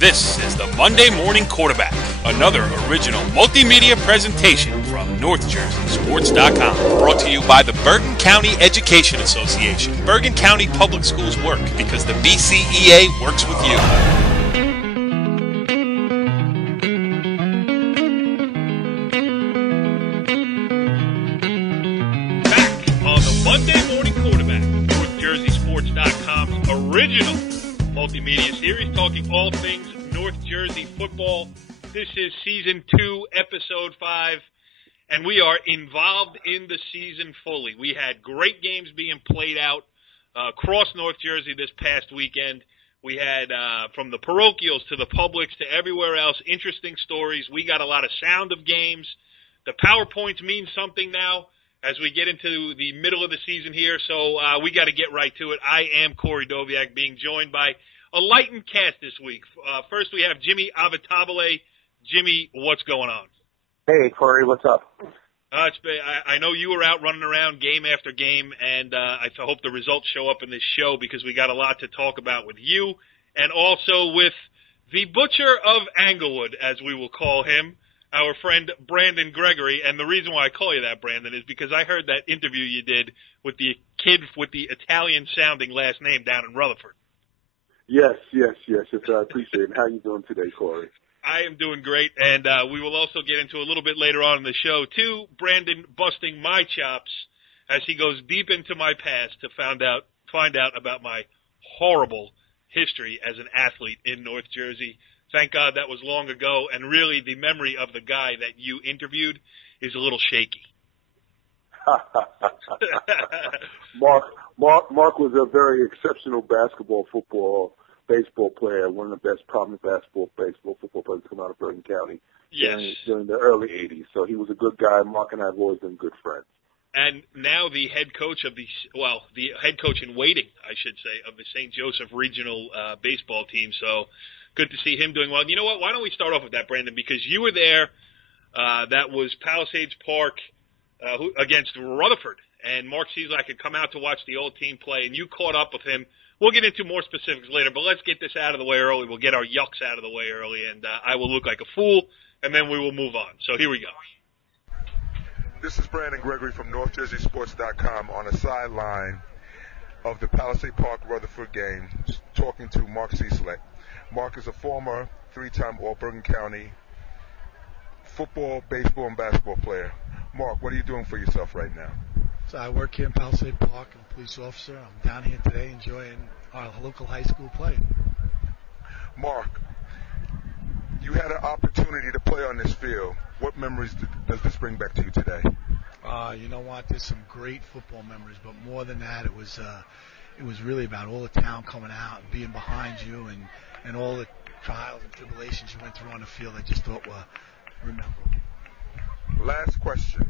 This is the Monday Morning Quarterback, another original multimedia presentation from NorthJerseySports.com. Brought to you by the Bergen County Education Association. Bergen County Public Schools work because the BCEA works with you. Back on the Monday Morning Quarterback, NorthJerseySports.com's original multimedia series talking all things North Jersey football. This is Season 2, Episode 5, and we are involved in the season fully. We had great games being played out across North Jersey this past weekend. We had, from the parochials to the publics to everywhere else, interesting stories. We got a lot of sound of games. The PowerPoints mean something now as we get into the middle of the season here, so we got to get right to it. I am Corey Doviak, being joined by a lightened cast this week. First, we have Jimmy Avitabile. Jimmy, what's going on? Hey, Corey, what's up? I know you were out running around game after game, and I hope the results show up in this show because we got a lot to talk about with you and also with the butcher of Anglewood, as we will call him, our friend Brandon Gregory. And the reason why I call you that, Brandon, is because I heard that interview you did with the kid with the Italian-sounding last name down in Rutherford. Yes. I appreciate it. How you doing today, Corey? I am doing great, and we will also get into a little bit later on in the show, too, Brandon busting my chops as he goes deep into my past to find out about my horrible history as an athlete in North Jersey. Thank God that was long ago, and really the memory of the guy that you interviewed is a little shaky. Mark was a very exceptional basketball, football, baseball player, one of the best prominent baseball football players to come out of Bergen County during the early 80s. So he was a good guy. Mark and I have always been good friends. And now the head coach of the head coach in waiting, I should say, of the St. Joseph Regional baseball team. So good to see him doing well. And you know what? Why don't we start off with that, Brandon? Because you were there. That was Palisades Park against Rutherford. And Mark Cieslak had come out to watch the old team play, and you caught up with him. We'll get into more specifics later, but let's get this out of the way early. We'll get our yucks out of the way early, and I will look like a fool, and then we will move on. So here we go. This is Brandon Gregory from NorthJerseySports.com on the sideline of the Palisades Park Rutherford game, talking to Mark Cieslak. Mark is a former three-time All-Bergen County football, baseball, and basketball player. Mark, what are you doing for yourself right now? So I work here in Palisades Park. I'm a police officer. I'm down here today enjoying our local high school play. Mark, you had an opportunity to play on this field. What memories does this bring back to you today? You know what? There's some great football memories, but more than that, it was really about all the town coming out and being behind you and all the trials and tribulations you went through on the field. I just thought were rememberable. Last question.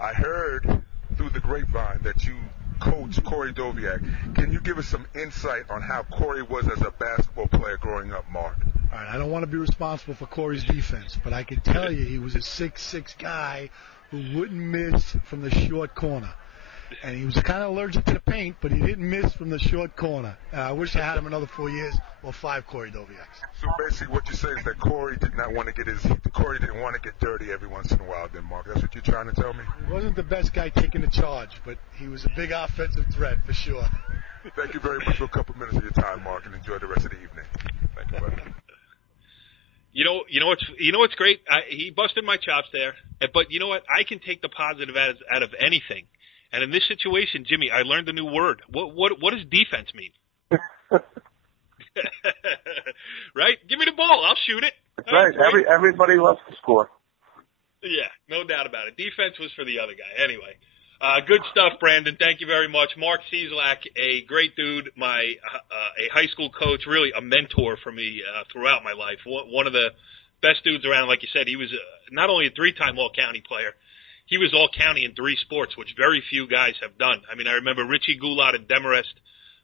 I heard through the grapevine that you coach Corey Doviak. Can you give us some insight on how Corey was as a basketball player growing up, Mark? All right, I don't want to be responsible for Corey's defense, but I can tell you he was a 6'6" guy who wouldn't miss from the short corner. And he was kind of allergic to the paint, but he didn't miss from the short corner. I wish I had him another 4 years or 5 Corey Doviaks. So basically what you're saying is that Corey didn't want to get dirty every once in a while then, Mark. That's what you're trying to tell me? He wasn't the best guy taking the charge, but he was a big offensive threat for sure. Thank you very much for a couple minutes of your time, Mark, and enjoy the rest of the evening. Thank you, buddy. You know what's great? He busted my chops there, but you know what? I can take the positive out of anything. And in this situation, Jimmy, I learned a new word. What does defense mean? Right? Give me the ball. I'll shoot it. That's right. Everybody loves to score. Yeah, no doubt about it. Defense was for the other guy. Anyway, good stuff, Brandon. Thank you very much. Mark Cieslak, a great dude, a high school coach, really a mentor for me throughout my life. One of the best dudes around. Like you said, he was not only a 3-time All-County player, he was All-County in 3 sports, which very few guys have done. I mean, I remember Richie Goulart and Demarest,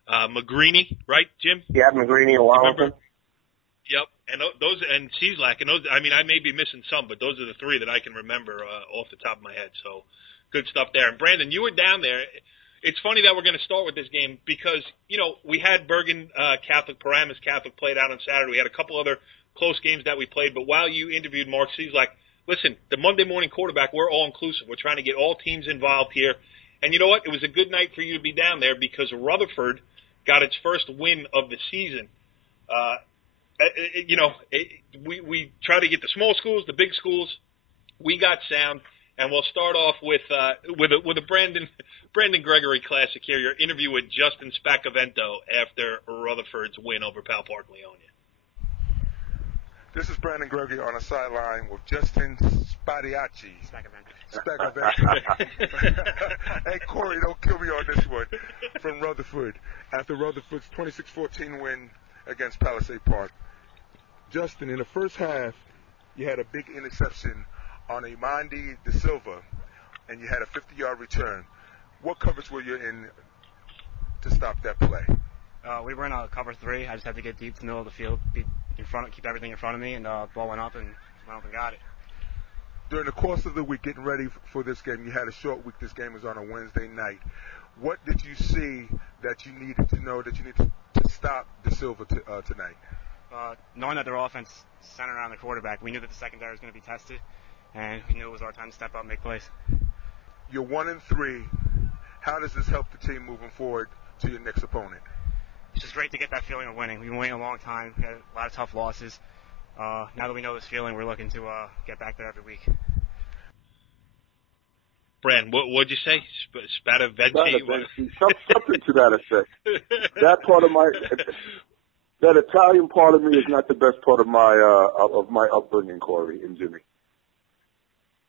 McGreeny, right, Jim? Yeah, McGreeny and Waldwick. Yep, and those and Cieslak, and those. I mean, I may be missing some, but those are the 3 that I can remember off the top of my head. So, good stuff there. And Brandon, you were down there. It's funny that we're going to start with this game because, we had Bergen Catholic, Paramus Catholic played out on Saturday. We had a couple other close games that we played. But while you interviewed Mark Cieslak, listen, the Monday morning quarterback, we're all inclusive. We're trying to get all teams involved here. And you know what? It was a good night for you to be down there because Rutherford got its first win of the season. We try to get the small schools, the big schools. We got sound. And we'll start off with a Brandon Gregory classic here. Your interview with Justin Spacavento after Rutherford's win over Pal Park Leonia. This is Brandon Gregory on a sideline with Justin Spacavento. Hey, Corey, don't kill me on this one. From Rutherford. After Rutherford's 26-14 win against Palisade Park. Justin, in the first half, you had a big interception on Amandi De Silva, and you had a 50-yard return. What coverage were you in to stop that play? We were in a cover 3. I just had to get deep to the middle of the field, be in front, keep everything in front of me, and the ball went up and got it. During the course of the week, getting ready for this game, you had a short week. This game is on a Wednesday night. What did you see that you needed to know that you needed to stop De Silva tonight? Knowing that their offense centered around the quarterback, we knew that the secondary was going to be tested, and we knew it was our time to step up and make plays. You're 1-3. How does this help the team moving forward to your next opponent? It's just great to get that feeling of winning. We've been waiting a long time. We had a lot of tough losses. Now that we know this feeling, we're looking to get back there every week. Brand, what'd you say? Spataventi? Something to that effect. That part of that Italian part of me is not the best part of my upbringing, Corey and Jimmy.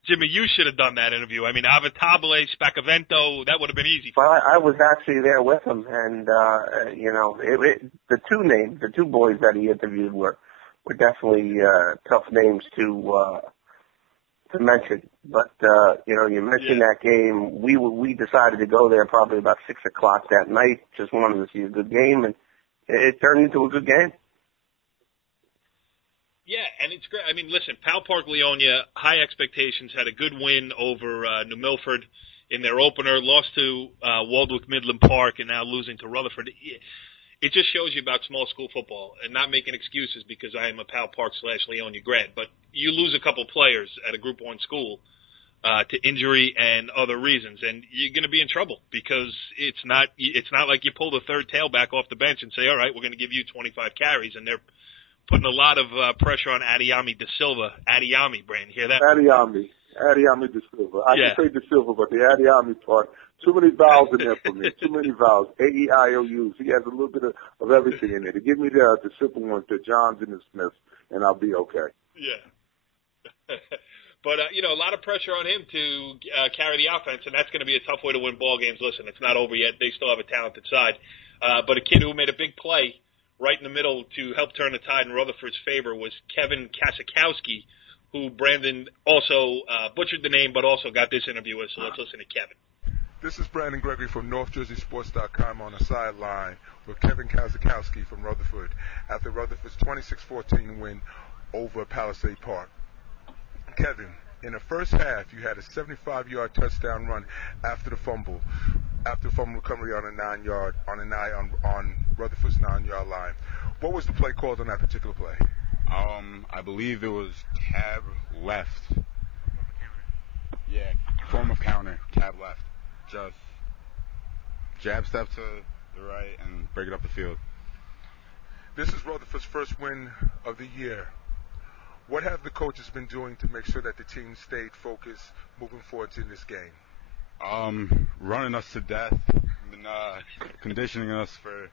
Jimmy, you should have done that interview. I mean, Avitabile, Spacavento, that would have been easy. Well, I was actually there with him, and the two boys that he interviewed were definitely tough names to mention. But you mentioned that game. We decided to go there probably about 6:00 that night. Just wanted to see a good game, and it turned into a good game. Yeah, and it's great. I mean, listen, Pal Park Leonia, high expectations, had a good win over New Milford in their opener, lost to Waldwick Midland Park, and now losing to Rutherford. It just shows you about small school football, and not making excuses because I am a Pal Park/Leonia grad. But you lose a couple players at a Group 1 school to injury and other reasons, and you're going to be in trouble because it's not like you pull the third tailback off the bench and say, all right, we're going to give you 25 carries, and they're putting a lot of pressure on Adiami De Silva. Adiami, Brand, hear that? Adiami De Silva. I can say De Silva, but the Adiami part, too many vowels in there for me. Too many vowels. A-E-I-O-U's. He has a little bit of everything in there. To give me the simple ones, the Johns and the Smiths, and I'll be okay. Yeah. But, a lot of pressure on him to carry the offense, and that's going to be a tough way to win ball games. Listen, it's not over yet. They still have a talented side. But a kid who made a big play right in the middle to help turn the tide in Rutherford's favor was Kevin Kasikowski, who Brandon also butchered the name but also got this interview with. So let's listen to Kevin. This is Brandon Gregory from NorthJerseySports.com on a sideline with Kevin Kasikowski from Rutherford after Rutherford's 26-14 win over Palisade Park. Kevin, in the first half, you had a 75-yard touchdown run after the fumble recovery on on Rutherford's 9-yard line. What was the play called on that particular play? I believe it was cab left. Yeah, form of counter, cab left. Just jab step to the right and break it up the field. This is Rutherford's first win of the year. What have the coaches been doing to make sure that the team stayed focused moving forward in this game? Running us to death, and conditioning us for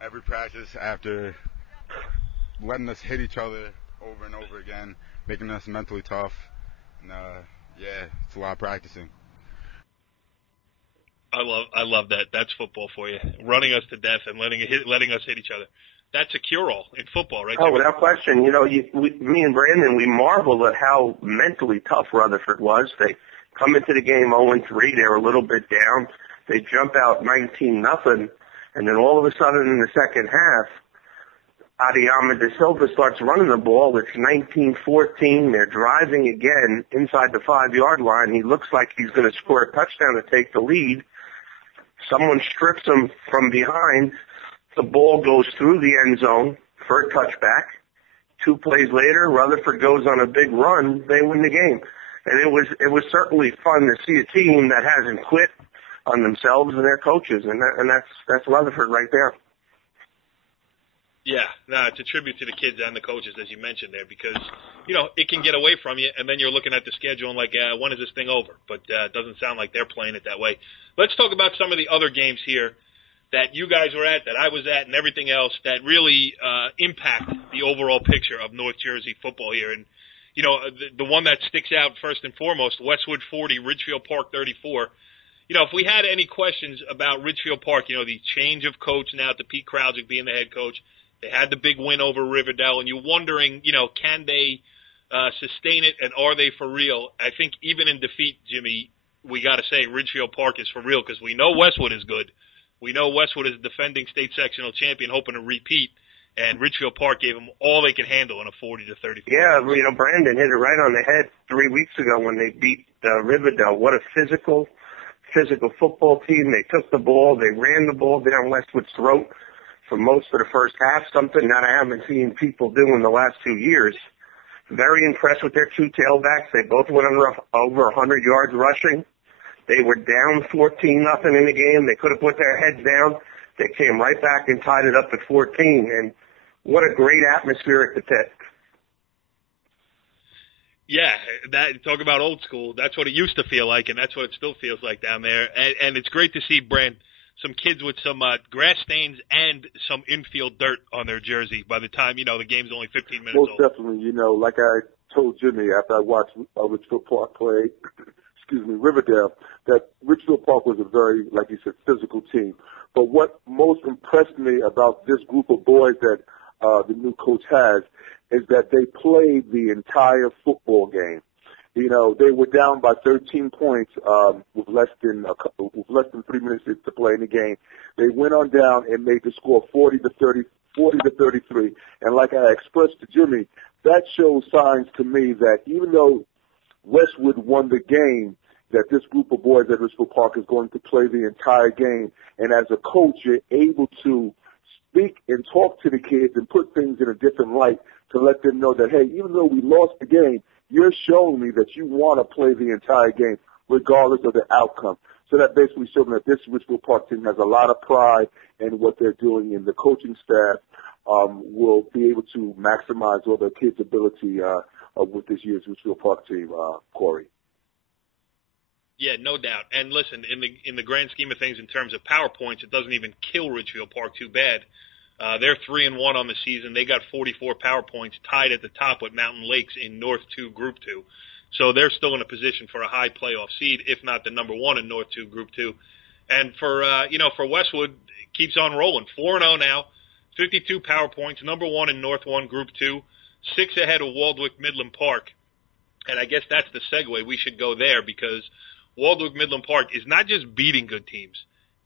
every practice after letting us hit each other over and over again, making us mentally tough. And it's a lot of practicing. I love that. That's football for you. Running us to death and letting us hit each other. That's a cure-all in football, right? Oh, without question. Me and Brandon, we marveled at how mentally tough Rutherford was. They come into the game 0-3. They were a little bit down. They jump out 19-0, and then all of a sudden in the second half, Adiami De Silva starts running the ball. It's 19-14. They're driving again inside the 5-yard line. He looks like he's going to score a touchdown to take the lead. Someone strips them from behind. The ball goes through the end zone for a touchback. 2 plays later, Rutherford goes on a big run. They win the game. And it was certainly fun to see a team that hasn't quit on themselves and their coaches, and that's Rutherford right there. Yeah, no, it's a tribute to the kids and the coaches, as you mentioned there, because, you know, it can get away from you, and then you're looking at the schedule and like, when is this thing over? But it doesn't sound like they're playing it that way. Let's talk about some of the other games here that you guys were at, that I was at, and everything else that really impact the overall picture of North Jersey football here. And, you know, the one that sticks out first and foremost, Westwood 40, Ridgefield Park 34. You know, if we had any questions about Ridgefield Park, you know, the change of coach now to Pete Krausick being the head coach, they had the big win over Riverdale, and you're wondering, you know, can they sustain it, and are they for real? I think even in defeat, Jimmy, we got to say Ridgefield Park is for real, because we know Westwood is good. We know Westwood is defending state sectional champion, hoping to repeat, and Ridgefield Park gave them all they could handle in a 40-34. Yeah, you know, Brandon hit it right on the head 3 weeks ago when they beat Riverdale. What a physical football team. They took the ball, they ran the ball down Westwood's throat for most of the first half, something that I haven't seen people do in the last 2 years. Very impressed with their 2 tailbacks. They both went over 100 yards rushing. They were down 14-0 in the game. They could have put their heads down. They came right back and tied it up at 14. And what a great atmosphere at the pit. Yeah, talk about old school. That's what it used to feel like, and that's what it still feels like down there. And it's great to see, Brent, some kids with some grass stains and some infield dirt on their jersey by the time, you know, the game's only 15 minutes old. Most definitely, you know, like I told Jimmy after I watched Ridgefield Park play, Riverdale, that Ridgefield Park was a very, like you said, physical team. But what most impressed me about this group of boys that the new coach has is that they played the entire football game. You know, they were down by 13 points with less than 3 minutes to play in the game. They went on down and made the score 40-33. And like I expressed to Jimmy, that shows signs to me that even though Westwood won the game, that this group of boys at Ridgefield Park is going to play the entire game. And as a coach, you're able to speak and talk to the kids and put things in a different light to let them know that, hey, even though we lost the game, you're showing me that you want to play the entire game regardless of the outcome. So that basically shows me that this Ridgefield Park team has a lot of pride in what they're doing, and the coaching staff will be able to maximize all the kids' ability with this year's Ridgefield Park team, Corey. Yeah, no doubt. And listen, in the grand scheme of things, in terms of power points, it doesn't even kill Ridgefield Park too bad. They're 3-1 on the season. They got 44 power points, tied at the top with Mountain Lakes in North 2 Group 2. So they're still in a position for a high playoff seed, if not the number 1 in North 2 Group 2. And for Westwood, it keeps on rolling. 4-0 now, 52 power points, number 1 in North 1 Group 2, 6 ahead of Waldwick Midland Park. And I guess that's the segue. We should go there because Waldwick Midland Park is not just beating good teams.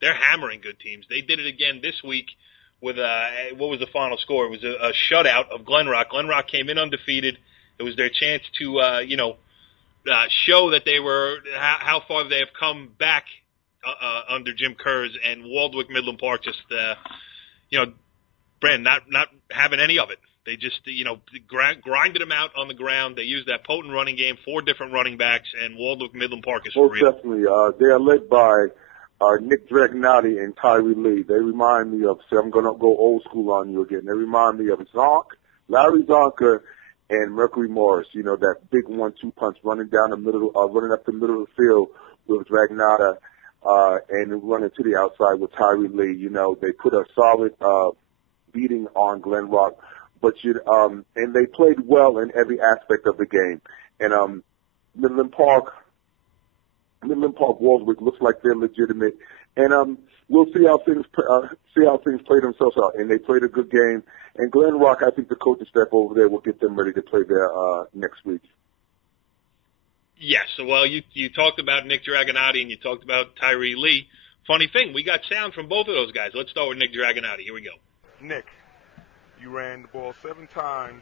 They're hammering good teams. They did it again this week with what was the final score? It was a shutout of Glen Rock. Glen Rock came in undefeated. It was their chance to show that they were how far they have come back under Jim Kerrs, and Waldwick Midland Park just Brand not having any of it. They just grinded them out on the ground. They used that potent running game, 4 different running backs, and Waldwick Midland Park is for real. Most definitely. They are led by Nick Dragnotti and Tyree Lee. They remind me of, I'm going to go old school on you again. They remind me of Larry Zonka and Mercury Morris. You know, that big 1-2 punch running up the middle of the field with Dragnotti and running to the outside with Tyree Lee. You know, they put a solid beating on Glen Rock, and they played well in every aspect of the game. And Midland Park, Waldwick looks like they're legitimate, and we'll see how things play themselves out. And they played a good game. And Glen Rock, I think the coaching staff over there will get them ready to play there next week. Yes. So, well, you talked about Nick Dragnotti and you talked about Tyree Lee. Funny thing, we got sound from both of those guys. Let's start with Nick Dragnotti. Here we go. Nick, you ran the ball 7 times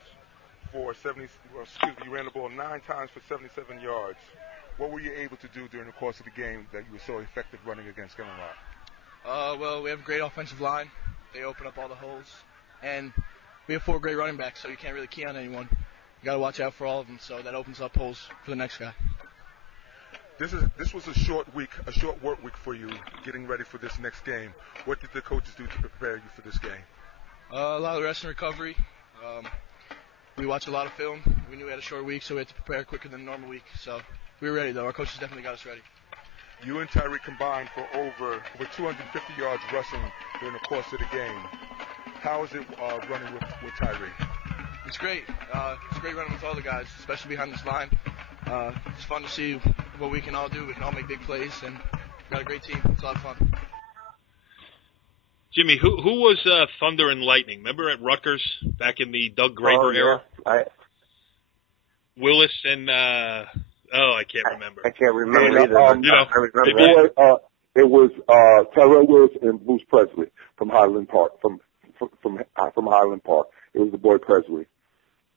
for 70. You ran the ball 9 times for 77 yards. What were you able to do during the course of the game that you were so effective running against Glen Rock? Well, we have a great offensive line. They open up all the holes. And we have 4 great running backs, so you can't really key on anyone. You got to watch out for all of them, so that opens up holes for the next guy. This was a short work week for you, getting ready for this next game. What did the coaches do to prepare you for this game? A lot of rest and recovery. We watched a lot of film. We knew we had a short week, so we had to prepare quicker than a normal week. So we were ready, though. Our coaches definitely got us ready. You and Tyree combined for over 250 yards rushing during the course of the game. How is it running with Tyree? It's great. It's great running with all the guys, especially behind this line. It's fun to see what we can all do. We can all make big plays, and we got a great team. It's a lot of fun. Jimmy, who was Thunder and Lightning? Remember at Rutgers back in the Doug Graber era? Willis and I can't remember. I can't remember either. I remember. It was Tyrell Willis and Bruce Presley from Highland Park. From Highland Park. It was the boy Presley.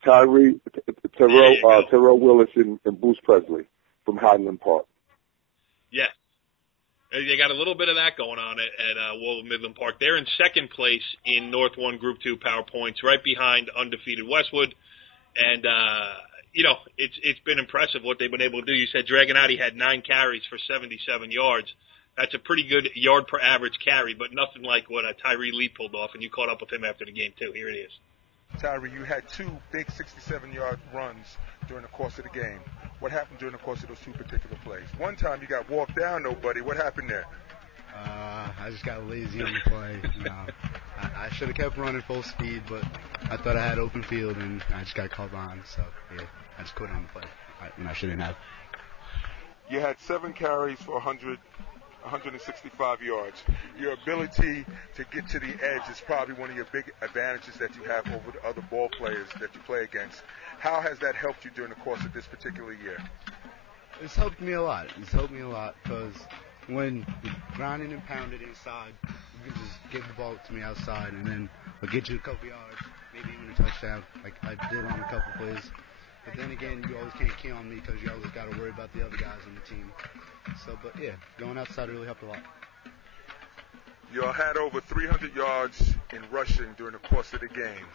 Terrell Willis and Bruce Presley from Highland Park. Yeah. They got a little bit of that going on at Waldwick Midland Park. They're in second place in North 1 Group 2 power points, right behind undefeated Westwood. And, it's been impressive what they've been able to do. You said Dragonati had 9 carries for 77 yards. That's a pretty good yard per average carry, but nothing like what Tyree Lee pulled off, and you caught up with him after the game, too. Here it is. Tyree, you had 2 big 67-yard runs during the course of the game. What happened during the course of those 2 particular plays? One time you got walked down, though, buddy. What happened there? I just got lazy on the play. I should have kept running full speed, but I thought I had open field, and I just got called on. So, yeah, I just quit on the play when I shouldn't have. You had 7 carries for 165 yards. Your ability to get to the edge is probably one of your big advantages that you have over the other ball players that you play against. How has that helped you during the course of this particular year? It's helped me a lot. Because when you're grinding and pounding inside, you can just give the ball to me outside, and then I'll get you a couple yards, maybe even a touchdown, like I did on a couple plays. But then again, you always can't key on me because you always got to worry about the other guys on the team. So, but yeah, going outside really helped a lot. You had over 300 yards in rushing during the course of the game.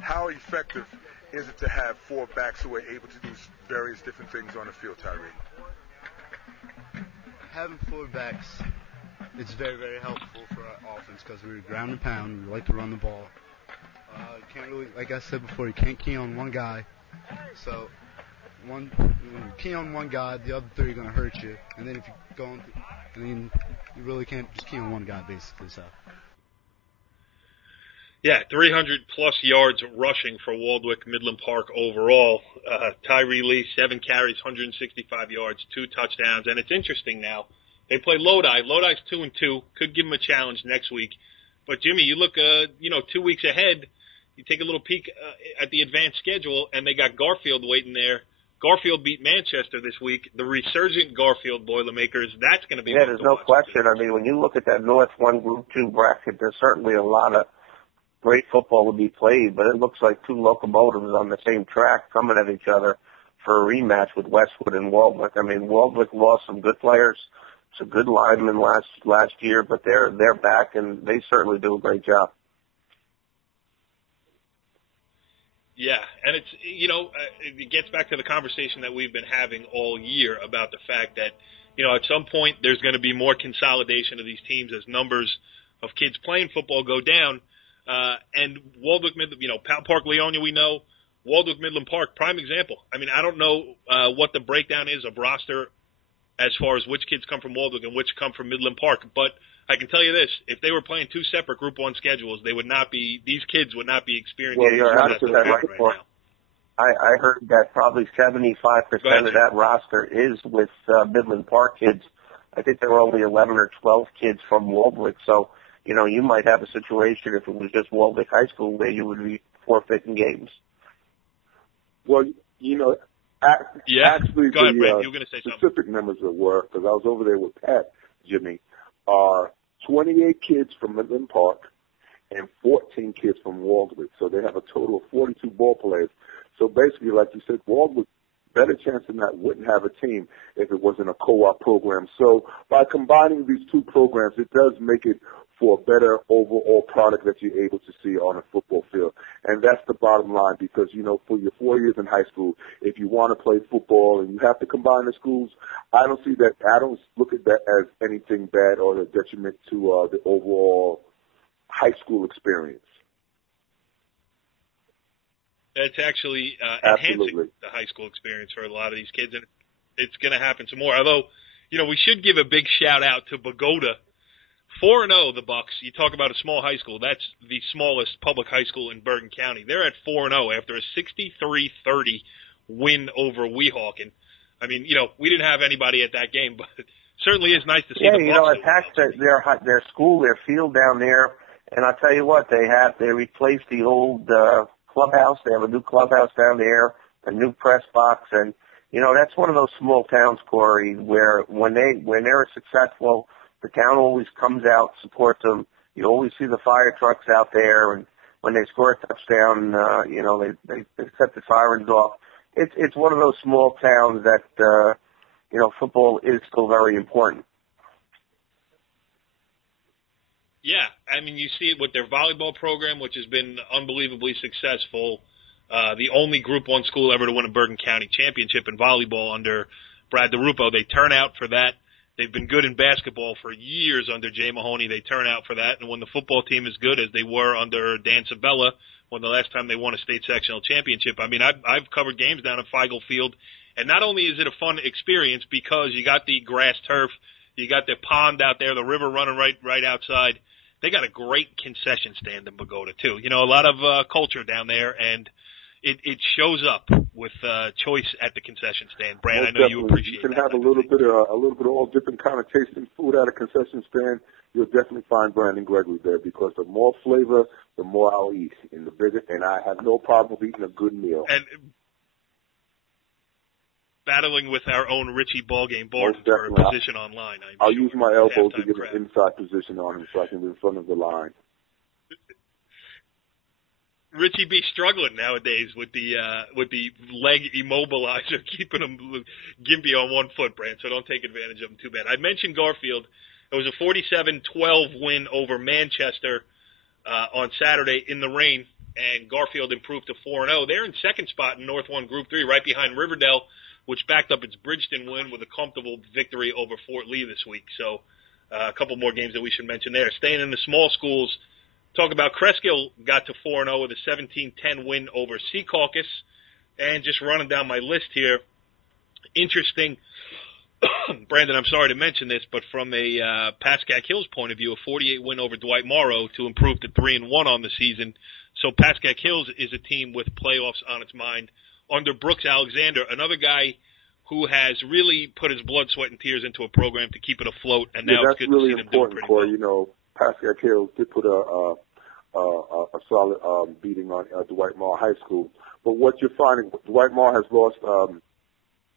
How effective is it to have 4 backs who are able to do various different things on the field, Tyree? Having 4 backs, it's very, very helpful for our offense because we're ground and pound. We like to run the ball. Can't really, like I said before, you can't key on one guy. So, you key on one guy, the other 3 are going to hurt you. And then if you you really can't just key on one guy, basically. So. Yeah, 300-plus yards rushing for Waldwick Midland Park overall. Tyree Lee, 7 carries, 165 yards, 2 touchdowns. And it's interesting now. They play Lodi. Lodi's 2-2. Could give them a challenge next week. But, Jimmy, you look, 2 weeks ahead. You take a little peek at the advanced schedule, and they got Garfield waiting there. Garfield beat Manchester this week. The resurgent Garfield Boilermakers, that's going to be there's no question. I mean, when you look at that North 1 Group 2 bracket, there's certainly a lot of great football to be played, but it looks like 2 locomotives on the same track coming at each other for a rematch with Westwood and Waldwick. I mean, Waldwick lost some good players, some good linemen last year, but they're back, and they certainly do a great job. Yeah, and it's, it gets back to the conversation that we've been having all year about the fact that, at some point there's going to be more consolidation of these teams as numbers of kids playing football go down. And Waldwick Midland, Pal Park, Leonia, we know. Waldwick Midland Park, prime example. I mean, I don't know what the breakdown is of roster as far as which kids come from Waldwick and which come from Midland Park, but I can tell you this, if they were playing 2 separate Group 1 schedules, these kids would not be experiencing you're absolutely right now. I heard that probably 75% of that roster is with Midland Park kids. I think there were only 11 or 12 kids from Waldwick, so, you might have a situation if it was just Waldwick High School where you would be forfeiting games. Well, actually, go ahead, Brent. You were going to say specific numbers that were, because I was over there with Pat, Jimmy, are 28 kids from Midland Park and 14 kids from Waldwick. So they have a total of 42 ball players. So basically, like you said, Waldwick better chance than not wouldn't have a team if it wasn't a co-op program. So by combining these two programs, it does make it for a better overall product that you're able to see on a football field. And that's the bottom line because, for your 4 years in high school, if you want to play football and you have to combine the schools, I don't look at that as anything bad or a detriment to the overall high school experience. It's actually enhancing the high school experience for a lot of these kids, and it's going to happen some more. Although, we should give a big shout-out to Bogota. 4-0, the Bucks. You talk about a small high school. That's the smallest public high school in Bergen County. They're at 4-0 after a 63-30 win over Weehawken. I mean, we didn't have anybody at that game, but it certainly is nice to see the Bucks. Attached to their school, their field down there, and I'll tell you what, they replaced the old clubhouse. They have a new clubhouse down there, a new press box, and that's one of those small towns, Corey, where when they're successful, the town always comes out, supports them. You always see the fire trucks out there, and when they score a touchdown, they set the sirens off. It's one of those small towns that football is still very important. Yeah, I mean, you see it with their volleyball program, which has been unbelievably successful. The only Group 1 school ever to win a Bergen County championship in volleyball under Brad DeRupo. They turn out for that. They've been good in basketball for years under Jay Mahoney. They turn out for that. And when the football team is good, as they were under Dan Sabella, when the last time they won a state sectional championship, I mean, I've covered games down at Feigl Field, and not only is it a fun experience because you got the grass turf, you got the pond out there, the river running right outside. They got a great concession stand in Bogota too. A lot of culture down there, and it shows up with choice at the concession stand. Brand, Most I know definitely. you appreciate. You can have a little bit of all different kind of tasting food at a concession stand. You'll definitely find Brandon Gregory there because the more flavor, the more I'll eat in the bigger, and I have no problem with eating a good meal. And battling with our own Richie Ballgame Barton for a position online. I'll use my elbows to get an inside position on him so I can be in front of the line. Richie be struggling nowadays with the leg immobilizer, keeping him gimpy on one foot, Brand, so don't take advantage of him too bad. I mentioned Garfield. It was a 47-12 win over Manchester on Saturday in the rain, and Garfield improved to 4-0. They're in second spot in North 1 Group 3, right behind Riverdale, which backed up its Bridgeton win with a comfortable victory over Fort Lee this week. So a couple more games that we should mention there. Staying in the small schools, talk about Cresskill got to 4-0 with a 17-10 win over Secaucus. And just running down my list here, interesting, Brandon, I'm sorry to mention this, but from a Pascack Hills point of view, a 48 win over Dwight Morrow to improve to 3-1 on the season. So Pascack Hills is a team with playoffs on its mind under Brooks Alexander, another guy who has really put his blood, sweat, and tears into a program to keep it afloat, and now it's good really to see them doing pretty Corey. well. Pascack Hills did put a solid beating on Dwight Morrow High School. But what you're finding, Dwight Morrow has lost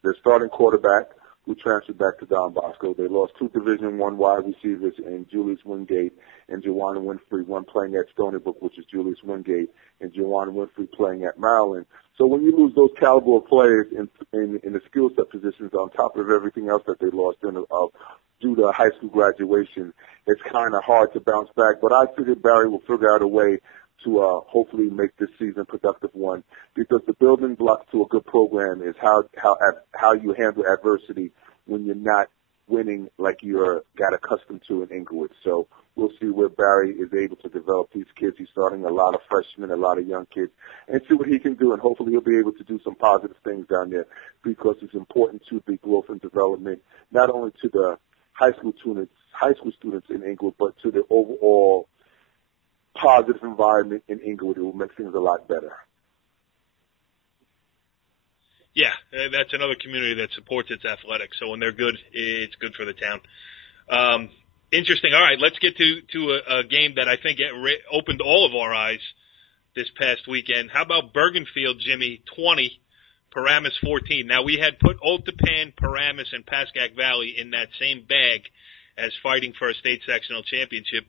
their starting quarterback, who transferred back to Don Bosco. They lost two Division I wide receivers in Julius Wingate and Joanna Winfrey, one playing at Stony Brook, which is Julius Wingate, and Joanna Winfrey playing at Maryland. So when you lose those caliber of players in the skill set positions on top of everything else that they lost due to high school graduation, it's kind of hard to bounce back. But I figured Barry will figure out a way to hopefully make this season a productive one, because the building blocks to a good program is how you handle adversity when you're not winning like you're got accustomed to in Inglewood. So we'll see where Barry is able to develop these kids. He's starting a lot of freshmen, a lot of young kids, and see what he can do. And hopefully he'll be able to do some positive things down there, because it's important to the growth and development, not only to the high school students in Inglewood, but to the overall positive environment in Inglewood. It will make things a lot better. Yeah, that's another community that supports its athletics. So when they're good, it's good for the town. Interesting. All right, let's get to a game that I think opened all of our eyes this past weekend. How about Bergenfield, Jimmy, 20, Paramus 14. Now, we had put Otapan, Paramus, and Pascack Valley in that same bag as fighting for a state sectional championship.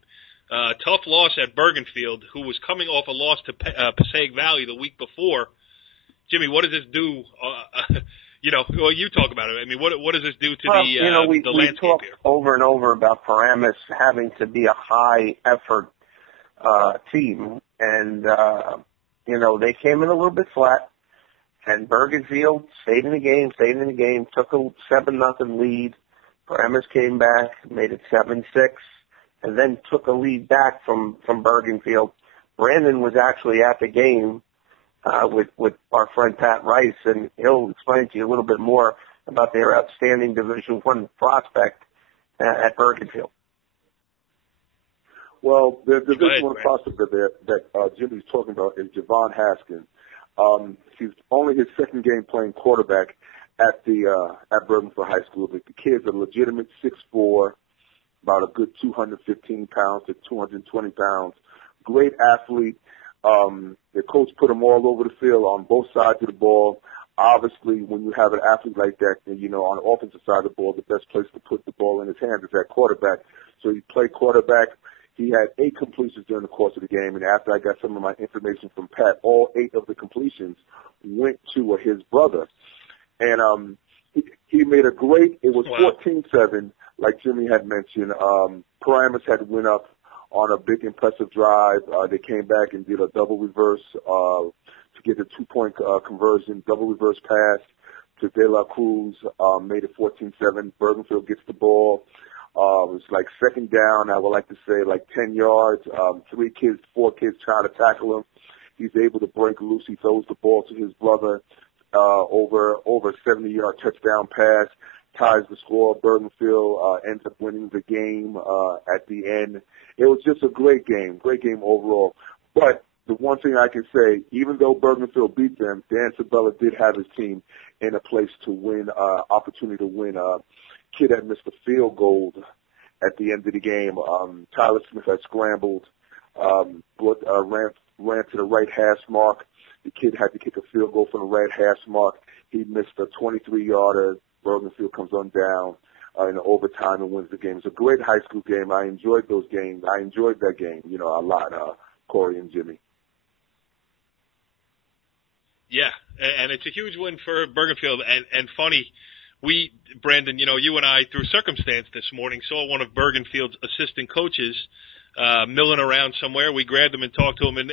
Tough loss at Bergenfield, who was coming off a loss to Passaic Valley the week before. Jimmy, what does this do? well, you talk about it. I mean, what does this do to we landscape talked here? over and over about Paramus having to be a high effort team, and they came in a little bit flat, and Bergenfield stayed in the game, took a 7-0 lead. Paramus came back, made it 7-6, and then took a lead back from Bergenfield. Brandon was actually at the game with our friend Pat Rice, and he'll explain to you a little bit more about their outstanding Division I prospect at Bergenfield. Well, the Division I prospect that Jimmy's talking about is Javon Haskins. He's only his second game playing quarterback at Bergenfield High School. The kid's a legitimate 6'4", about a good 215 pounds to 220 pounds. Great athlete. The coach put him all over the field on both sides of the ball. Obviously, when you have an athlete like that, on the offensive side of the ball, the best place to put the ball in his hands is at quarterback. So he played quarterback. He had 8 completions during the course of the game, and after I got some of my information from Pat, all 8 of the completions went to his brother. And he made a great, it was 14-7, like Jimmy had mentioned. Paramus had went up on a big, impressive drive. They came back and did a double reverse to get a 2-point conversion, double reverse pass to De La Cruz, made it 14-7. Bergenfield gets the ball. It was like second down, I would like to say, like 10 yards. 4 kids trying to tackle him. He's able to break loose. He throws the ball to his brother over a 70-yard touchdown pass, ties the score. Bergenfield ends up winning the game at the end. It was just a great game overall. But the one thing I can say, even though Bergenfield beat them, Dan Sabella did have his team in a place to win, opportunity to win. Kid had missed a field goal at the end of the game. Tyler Smith had scrambled, ran to the right hash mark. The kid had to kick a field goal from the right hash mark. He missed a 23-yarder. Bergenfield comes on down in overtime and wins the game. It's a great high school game. I enjoyed those games. I enjoyed that game, a lot, Corey and Jimmy. Yeah, and it's a huge win for Bergenfield. And funny, Brandon, you and I, through circumstance this morning, saw one of Bergenfield's assistant coaches milling around somewhere. We grabbed him and talked to him, and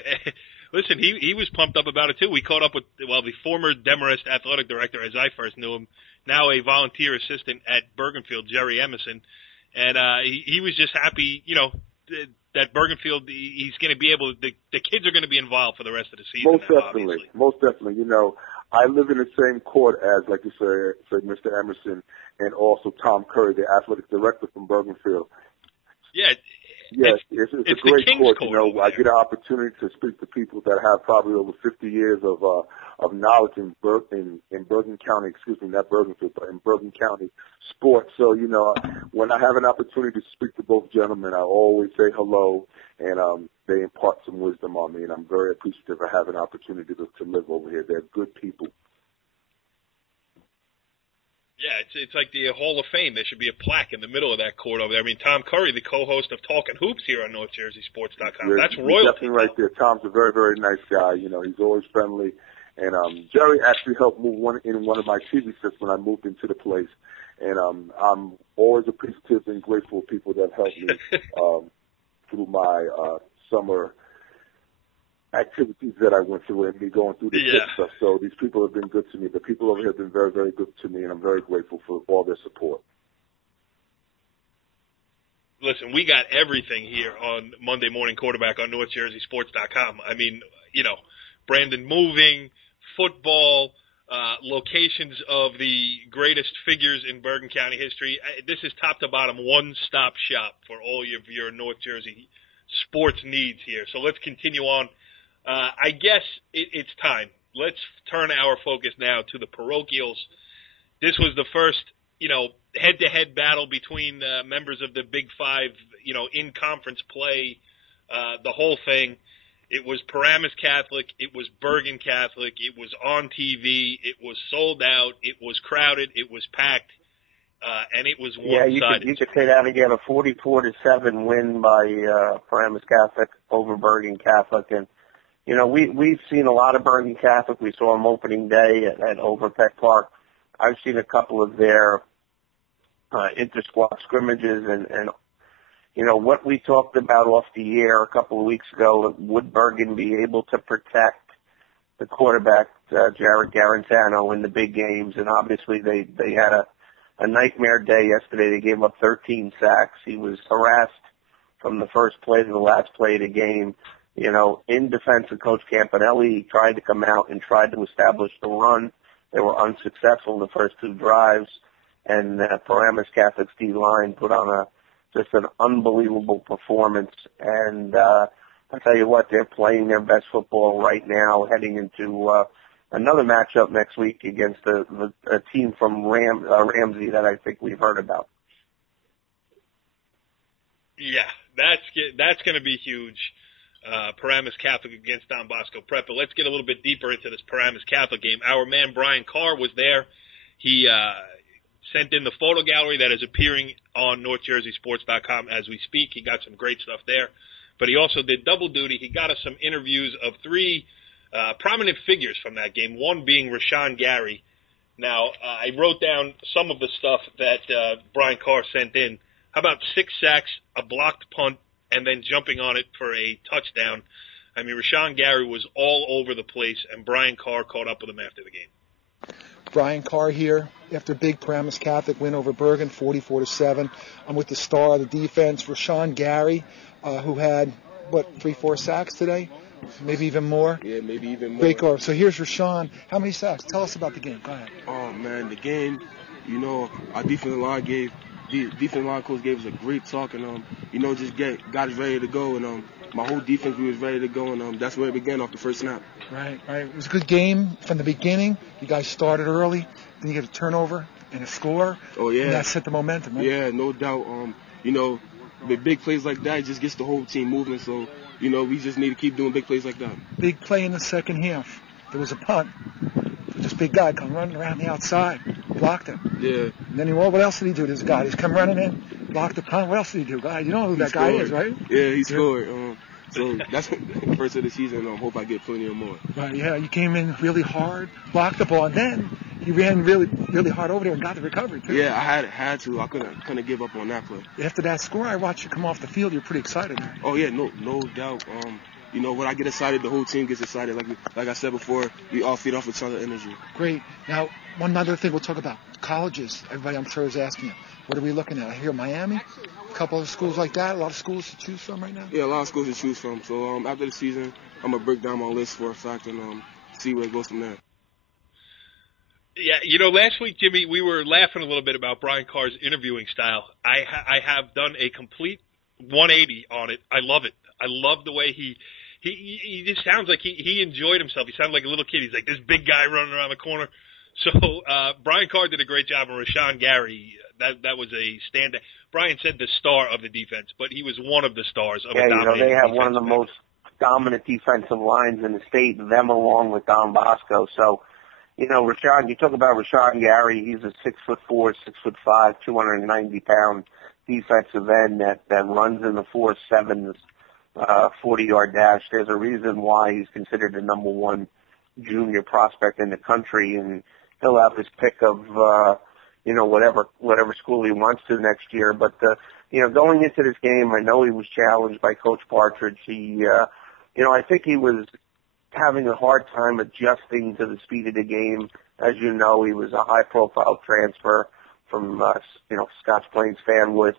listen, he was pumped up about it too. We caught up with the former Demarest athletic director, as I first knew him, now a volunteer assistant at Bergenfield, Jerry Emerson, and he was just happy, that Bergenfield, he's going to be able to, the kids are going to be involved for the rest of the season. Most definitely. I live in the same court as, like you said, Mr. Emerson, and also Tom Curry, the athletic director from Bergenfield. Yeah. Yes, it's a great court. I get an opportunity to speak to people that have probably over 50 years of knowledge in Bergen County. Excuse me, not Bergenfield, but in Bergen County sports. So when I have an opportunity to speak to both gentlemen, I always say hello, and they impart some wisdom on me, and I'm very appreciative of having an opportunity to live over here. They're good people. Yeah, it's like the Hall of Fame. There should be a plaque in the middle of that court over there. I mean, Tom Curry, the co-host of Talking Hoops here on NorthJerseySports.com. That's royalty. Definitely right there. Tom's a very, very nice guy. He's always friendly. And Jerry actually helped move one of my TV sets when I moved into the place. And I'm always appreciative and grateful for people that helped me through my summer activities that I went through and me going through the stuff. So these people have been good to me. The people over here have been very, very good to me, and I'm very grateful for all their support. Listen, we got everything here on Monday Morning Quarterback on NorthJerseySports.com. I mean, Brandon moving, football, locations of the greatest figures in Bergen County history. This is top to bottom, one-stop shop for all of your North Jersey sports needs here. So let's continue on. I guess it's time. Let's turn our focus now to the parochials. This was the first, head-to-head battle between members of the Big Five, in conference play, the whole thing. It was Paramus Catholic. It was Bergen Catholic. It was on TV. It was sold out. It was crowded. It was packed. And it was one-sided. Yeah, you could say that again, a 44-7 win by Paramus Catholic over Bergen Catholic. And, we've seen a lot of Bergen Catholic. We saw them opening day at Overpeck Park. I've seen a couple of their inter-squad scrimmages, and you know, what we talked about off the air a couple of weeks ago, would Bergen be able to protect the quarterback, Jared Garantano, in the big games? And obviously they had a nightmare day yesterday. They gave up 13 sacks. He was harassed from the first play to the last play of the game. You know, in defense of Coach Campanelli, tried to come out and tried to establish the run. They were unsuccessful in the first two drives, and Paramus Catholic's D-line put on just an unbelievable performance. And I tell you what, they're playing their best football right now, heading into another matchup next week against a team from Ramsey that I think we've heard about. Yeah, that's going to be huge. Paramus Catholic against Don Bosco Prep. But let's get a little bit deeper into this Paramus Catholic game. Our man Brian Carr was there. He sent in the photo gallery that is appearing on NorthJerseySports.com as we speak. He got some great stuff there. But he also did double duty. He got us some interviews of three prominent figures from that game, one being Rashawn Gary. Now, I wrote down some of the stuff that Brian Carr sent in. How about 6 sacks, a blocked punt, and then jumping on it for a touchdown? I mean, Rashawn Gary was all over the place, and Brian Carr caught up with him after the game. Brian Carr here after big Paramus Catholic win over Bergen, 44-7. I'm with the star of the defense, Rashawn Gary, who had, 3-4 sacks today? Maybe even more? Yeah, maybe even more. Great Carr. So here's Rashawn. How many sacks? Tell us about the game. Go ahead. Oh, man, the game, you know, our defensive line coach gave us a great talk, and, you know, just got us ready to go, and my whole defense, we was ready to go, and that's where it began off the first snap. Right. It was a good game from the beginning. You guys started early, then you get a turnover and a score. Oh, yeah. And that set the momentum, right? Yeah, no doubt. You know, with big plays like that, it just gets the whole team moving, so, you know, we just need to keep doing big plays like that. Big play in the second half. There was a punt. This big guy come running around the outside, blocked him. Yeah. And then what else did he do? This guy, he's come running in, blocked the punt. What else did he do? You know who that guy is, right? Yeah, he scored. So that's the first of the season. I hope I get plenty of more. Right, yeah, you came in really hard, blocked the ball, and then he ran really, really hard over there and got the recovery, too. Yeah, I had to. I couldn't give up on that play. After that score, I watched you come off the field. You're pretty excited, man. Oh, yeah, no doubt. You know, when I get excited, the whole team gets excited. Like I said before, we all feed off each other's energy. Great. Now, one other thing we'll talk about. Colleges. Everybody, I'm sure, is asking you, what are we looking at? I hear Miami, a couple of schools like that, a lot of schools to choose from right now? Yeah, a lot of schools to choose from. So after the season, I'm going to break down my list for a fact and see where it goes from there. Yeah, you know, last week, Jimmy, we were laughing a little bit about Brian Carr's interviewing style. I have done a complete 180 on it. I love it. I love the way he just sounds like he enjoyed himself. He sounded like a little kid. He's like this big guy running around the corner. So Brian Carr did a great job, and Rashawn Gary, that was a standout. Brian said the star of the defense, but he was one of the stars of a dominating defense. Yeah, they have one of the most dominant defensive lines in the state, them along with Don Bosco. So, you know, Rashawn, you talk about Rashawn Gary, he's a 6'4", 6'5", 290-pound defensive end that runs in the 4.7s, 40-yard dash. There's a reason why he's considered the number one junior prospect in the country, and he'll have his pick of, you know, whatever school he wants to next year. But, you know, going into this game, I know he was challenged by Coach Partridge. He, you know, I think he was having a hard time adjusting to the speed of the game. As you know, he was a high-profile transfer from, you know, Scotch Plains Fanwood.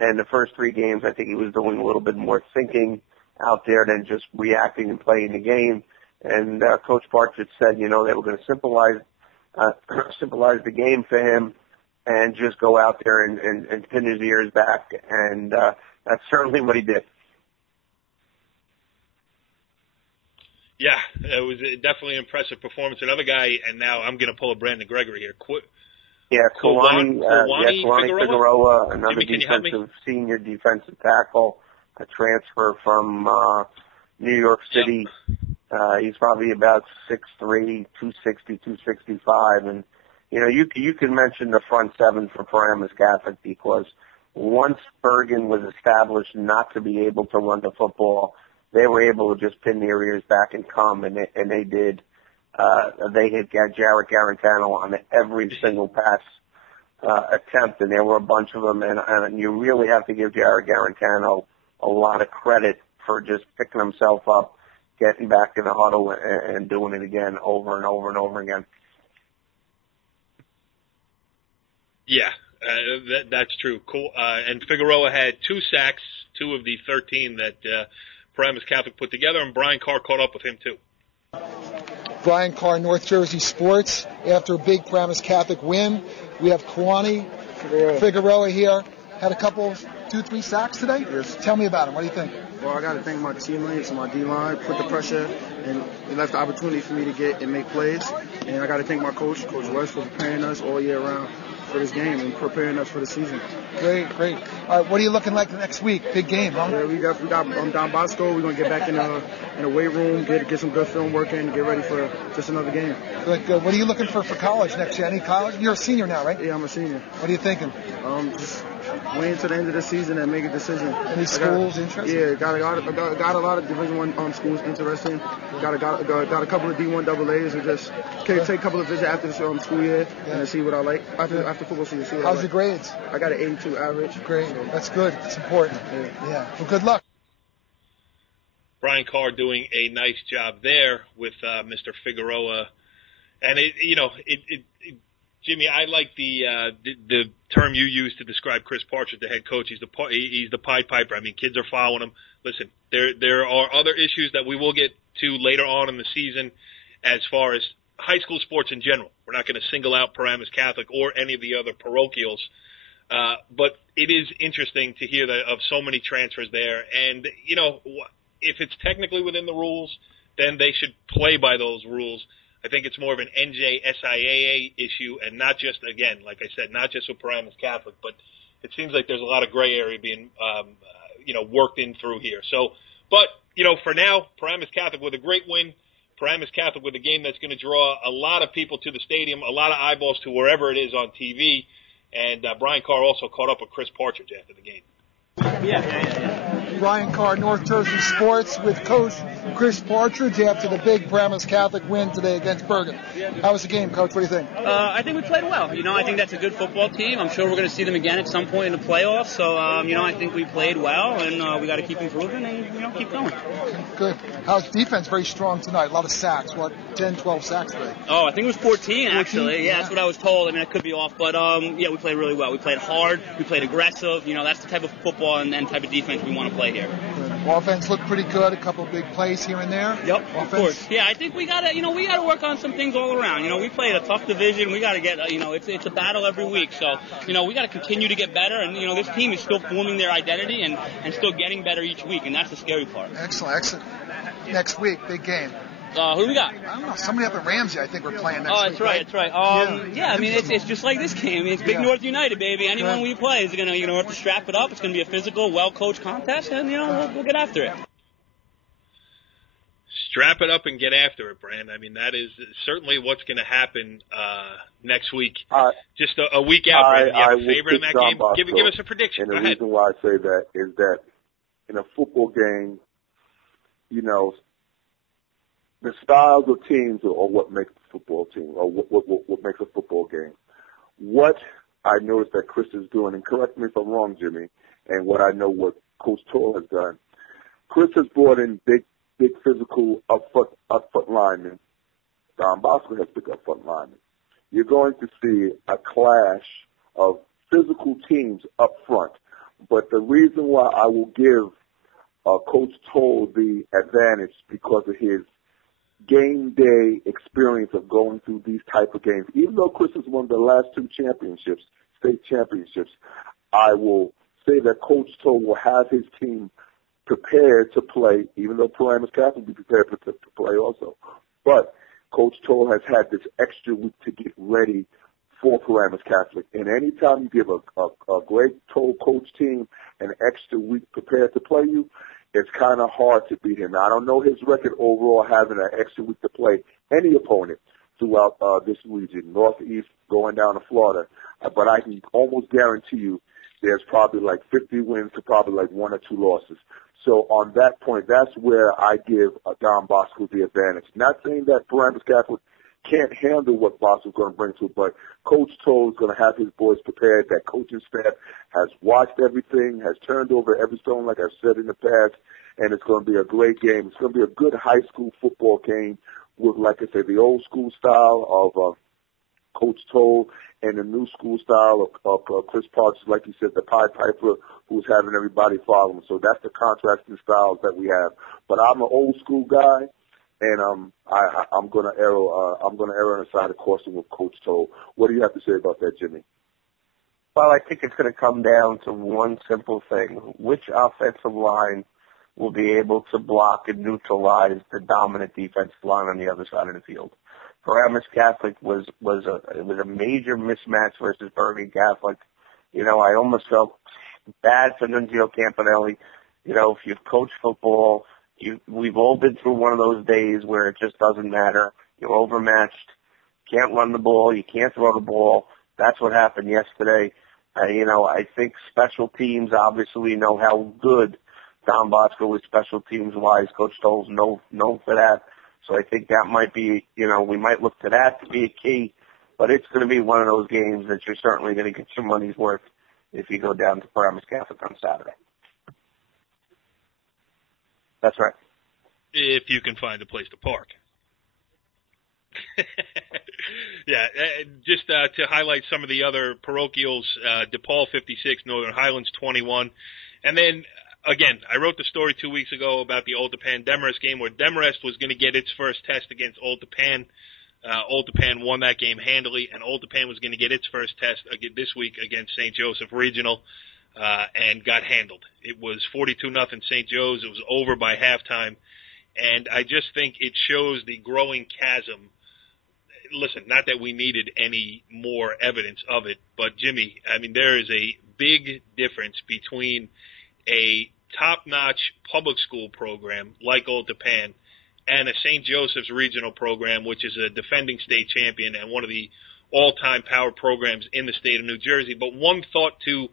And the first 3 games, I think he was doing a little bit more thinking out there than just reacting and playing the game. And Coach Partridge said, you know, they were going to symbolize the game for him and just go out there and pin his ears back. And that's certainly what he did. Yeah, it was definitely an impressive performance. Another guy, and now I'm going to pull a Brandon Gregory here. Kalani Figueroa, another senior defensive tackle, a transfer from New York City. Yep. He's probably about 6'3", 260, 265. And, you know, you can mention the front seven for Paramus Catholic because once Bergen was established not to be able to run the football, they were able to just pin their ears back and come, and they did. they hit Jared Garantano on every single pass attempt, and there were a bunch of them, and you really have to give Jared Garantano a lot of credit for just picking himself up, getting back in the huddle, and doing it again over and over and over again. Yeah, that's true. Cool. And Figueroa had 2 sacks, 2 of the 13 that Paramus Catholic put together, and Brian Carr caught up with him too. Brian Carr, North Jersey Sports. After a big Paramus Catholic win, we have Kwani Figueroa here. Had a couple, 2-3 sacks today? Yes. Tell me about him. What do you think? Well, I got to thank my teammates and my D-line, put the pressure, and it left the opportunity for me to get and make plays. And I got to thank my coach, Coach West, for preparing us all year round for this game and preparing us for the season. Great. All right, what are you looking like next week? Big game, huh? Yeah, we got Don Bosco. We're gonna get back in the weight room, get some good film work in, get ready for just another game. Good. What are you looking for college next year? Any college? You're a senior now, right? Yeah, I'm a senior. What are you thinking? Just wait until the end of the season and make a decision. Any schools interested? Yeah, got a lot of Division I schools interested. Got a couple of D1 AA's, and just take a couple of visits after the school year and see what I like after football season. How's your grades? I got an 82 average. Great. That's good. It's important. Yeah. Well, good luck. Brian Carr doing a nice job there with Mr. Figueroa, and Jimmy, I like the term you used to describe Chris Partridge, the head coach. He's the Pied Piper. I mean, kids are following him. Listen, there are other issues that we will get to later on in the season as far as high school sports in general. We're not going to single out Paramus Catholic or any of the other parochials, but it is interesting to hear of so many transfers there. And, if it's technically within the rules, then they should play by those rules. I think it's more of an NJSIAA issue, and not just, again, like I said, not just with Paramus Catholic, but it seems like there's a lot of gray area being, worked in through here. So, but, for now, Paramus Catholic with a great win, Paramus Catholic with a game that's going to draw a lot of people to the stadium, a lot of eyeballs to wherever it is on TV, and Brian Carr also caught up with Chris Partridge after the game. Brian Carr, North Jersey Sports, with Coach Chris Partridge after the big Paramus Catholic win today against Bergen. How was the game, Coach? What do you think? I think we played well. I think that's a good football team. I'm sure we're going to see them again at some point in the playoffs. So, I think we played well, and we got to keep improving and, keep going. Good. How's defense? Very strong tonight. A lot of sacks. 10, 12 sacks today? Oh, I think it was 14, actually. Yeah, that's what I was told. I mean, I could be off. But, we played really well. We played hard. We played aggressive. That's the type of football and type of defense we want to play here. Good. Offense looked pretty good. A couple of big plays here and there. Yep, of course. Yeah, I think we got to work on some things all around. We played a tough division. We got to get, it's a battle every week. So, we got to continue to get better. And, this team is still forming their identity and still getting better each week. And that's the scary part. Excellent. Next week, big game. Who do we got? I don't know. Somebody up at Ramsey, I think we're playing next week. That's right. I mean, it's just like this game. I mean, it's Big North United, baby. Anyone we play is going to have to strap it up. It's going to be a physical, well-coached contest, and, we'll get after it. Strap it up and get after it, Brand. I mean, that is certainly what's going to happen next week. Just a week out, Brand. Do you have a favorite in that game? Give us a prediction. And the reason why I say that is that in a football game, the styles of teams are what makes a football team, or what makes a football game. What I noticed that Chris is doing, and correct me if I'm wrong, Jimmy, and what I know what Coach Toll has done, Chris has brought in big physical up front linemen. Don Bosco has big up front linemen. You're going to see a clash of physical teams up front. But the reason why I will give Coach Toll the advantage because of his game day experience of going through these type of games. Even though Chris has won the last 2 championships, state championships, I will say that Coach Toll will have his team prepared to play, even though Paramus Catholic will be prepared to play also. But Coach Toll has had this extra week to get ready for Paramus Catholic. And anytime you give a great Toll coach team an extra week prepared to play you, it's kind of hard to beat him. Now, I don't know his record overall having an extra week to play any opponent throughout this region, Northeast going down to Florida. But I can almost guarantee you there's probably like 50 wins to probably like 1 or 2 losses. So on that point, that's where I give Don Bosco the advantage. Not saying that Paramus Catholic can't handle what Boston's going to bring to it. But Coach Toll is going to have his boys prepared. That coaching staff has watched everything, has turned over every stone, like I've said in the past, and it's going to be a great game. It's going to be a good high school football game with, like I said, the old school style of Coach Toll and the new school style of Chris Parks, like you said, the Pied Piper who's having everybody follow him. So that's the contrasting styles that we have. But I'm an old school guy, and I'm gonna err on the side of caution with Coach Toll. What do you have to say about that, Jimmy? Well, I think it's going to come down to one simple thing: which offensive line will be able to block and neutralize the dominant defensive line on the other side of the field. Paramus Catholic was a major mismatch versus Bergen Catholic. You know, I almost felt bad for Nunzio Campanelli. You know, if you've coached football, we've all been through one of those days where it just doesn't matter. You're overmatched. You can't run the ball. You can't throw the ball. That's what happened yesterday. You know, I think special teams obviously know how good Don Bosco is special teams wise. Coach Toll's known for that. So I think that might be, you know, we might look to that to be a key, but it's going to be one of those games that you're certainly going to get your money's worth if you go down to Paramus Catholic on Saturday. That's right. If you can find a place to park. Yeah, just to highlight some of the other parochials, DePaul 56, Northern Highlands 21, and then again, I wrote the story 2 weeks ago about the Old Tapan Demarest game where Demarest was going to get its first test against Old Tapan. Old Tapan won that game handily, and Old Tapan was going to get its first test this week against St. Joseph Regional and got handled. It was 42-0 St. Joe's. It was over by halftime, and I just think it shows the growing chasm. Listen, not that we needed any more evidence of it, but Jimmy, I mean, there is a big difference between a top-notch public school program like Old Tapan and a St. Joseph's regional program, which is a defending state champion and one of the all-time power programs in the state of New Jersey. But one thought to,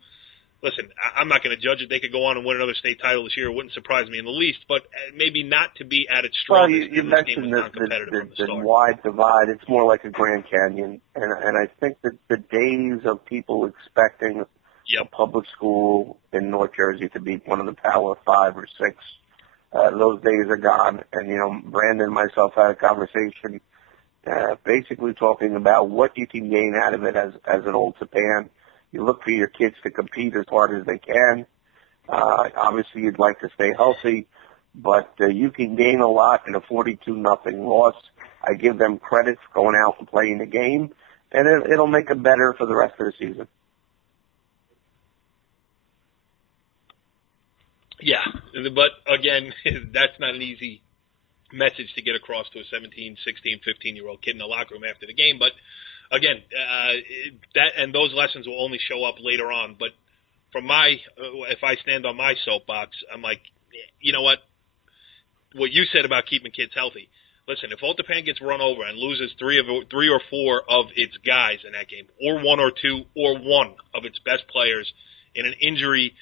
listen, I'm not going to judge it. They could go on and win another state title this year. It wouldn't surprise me in the least, but maybe not to be at its strongest. Well, you mentioned the wide divide. It's more like a Grand Canyon. And I think that the days of people expecting a public school in North Jersey to be one of the Power 5 or 6. Those days are gone. And, you know, Brandon and myself had a conversation basically talking about what you can gain out of it as an Old Tapan. You look for your kids to compete as hard as they can. Obviously, you'd like to stay healthy, but you can gain a lot in a 42-0 loss. I give them credit for going out and playing the game, and it'll make them better for the rest of the season. Yeah, but again, that's not an easy message to get across to a 17, 16, 15-year-old kid in the locker room after the game. But again, that and those lessons will only show up later on. But from if I stand on my soapbox, I'm like, you know what? What you said about keeping kids healthy. Listen, if Old Tapan gets run over and loses three or four of its guys in that game, or one or two, or one of its best players in an injury.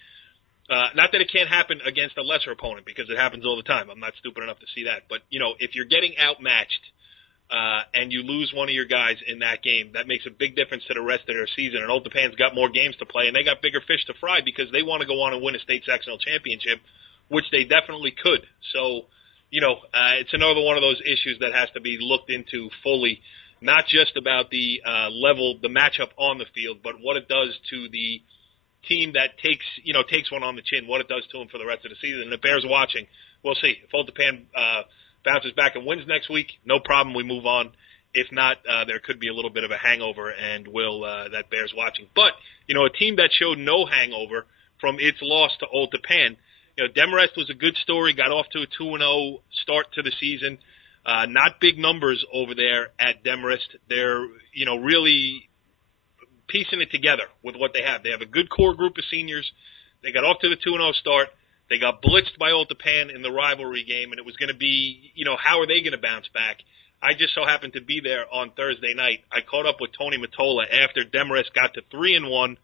Not that it can't happen against a lesser opponent, because it happens all the time. I'm not stupid enough to see that. But, you know, if you're getting outmatched and you lose one of your guys in that game, that makes a big difference to the rest of their season. And Old Tapan's got more games to play, and they got bigger fish to fry because they want to go on and win a state sectional championship, which they definitely could. So, you know, it's another one of those issues that has to be looked into fully, not just about the the matchup on the field, but what it does to the team that takes one on the chin, what it does to them for the rest of the season. And if Bears watching, we'll see. If Old Tapan bounces back and wins next week, no problem, we move on. If not, there could be a little bit of a hangover, and that Bears watching. But, you know, a team that showed no hangover from its loss to Old Tapan, you know, Demarest was a good story, got off to a 2-0 start to the season. Not big numbers over there at Demarest. They're, you know, really piecing it together with what they have. They have a good core group of seniors. They got off to the 2-0 start. They got blitzed by Old Tapan in the rivalry game, and it was going to be, you know, how are they going to bounce back? I just so happened to be there on Thursday night. I caught up with Tony Mottola after Demarest got to 3-1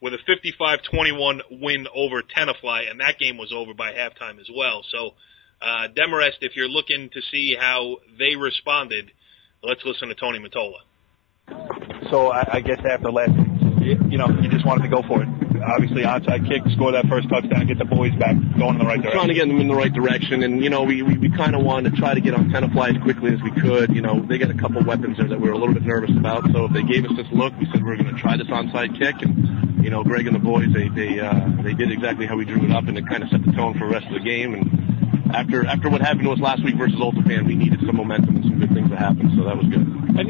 with a 55-21 win over Tenafly, and that game was over by halftime as well. So Demarest, if you're looking to see how they responded, Let's listen to Tony Mottola. So I guess after last, you just wanted to go for it. Obviously, onside kick, score that first touchdown, get the boys back going in the right direction. Trying to get them in the right direction, and we kind of wanted to try to get on Tenafly as quickly as we could. They got a couple weapons there that we were a little bit nervous about. So if they gave us this look, we said we were going to try this onside kick, and Greg and the boys they did exactly how we drew it up, and it kind of set the tone for the rest of the game. And after what happened to us last week versus Ultapan, we needed some momentum and some good things to happen, so that was good. And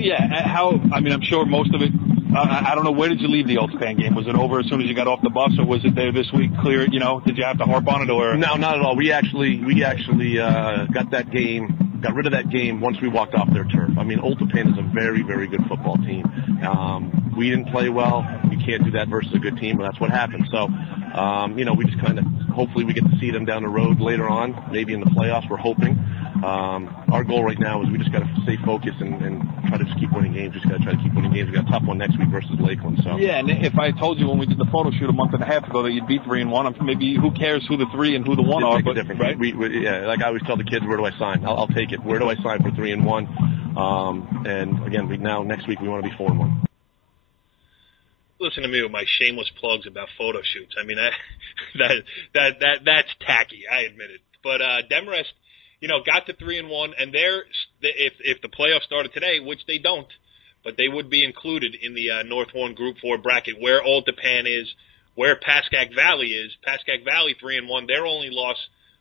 I'm sure most of it. I don't know, where did you leave the Ultapan game? Was it over as soon as you got off the bus, or was it there this week clear? Did you have to harp on it, or? No, not at all. We actually got rid of that game once we walked off their turf. I mean, Ultapan is a very, very good football team. We didn't play well. You can't do that versus a good team, but that's what happened. So, we just kind of, hopefully we get to see them down the road later on, maybe in the playoffs, we're hoping. Our goal right now is we just got to stay focused and try to just keep winning games. Just got to try to keep winning games. We got a tough one next week versus Lakeland. So yeah, and if I told you when we did the photo shoot a month and a half ago that you'd beat 3-1, maybe who cares who the 3 and who the 1 are? But right? Like I always tell the kids, where do I sign? I'll take it. Where do I sign for 3-1? And again, next week we want to be 4-1. Listen to me with my shameless plugs about photo shoots. I mean, that's tacky. I admit it. But Demarest, got to 3-1, and if the playoffs started today, which they don't, but they would be included in the North 1 Group 4 bracket, where Ultapan is, where Pascack Valley is. Pascack Valley 3-1. Their only loss